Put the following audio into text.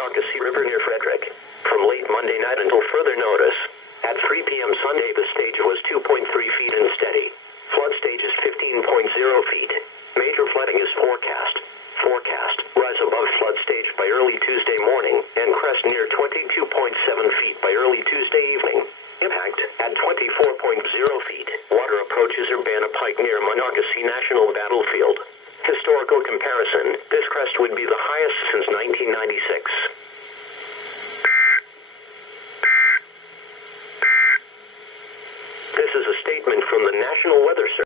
Monocacy River near Frederick. From late Monday night until further notice. At 3 p.m. Sunday, the stage was 2.3 feet and steady. Flood stage is 15.0 feet. Major flooding is forecast. Rise above flood stage by early Tuesday morning and crest near 22.7 feet by early Tuesday evening. Impact at 24.0 feet. Water approaches Urbana Pike near Monocacy National Battlefield. Historical comparison, this crest would be the highest since 1996. This is a statement from the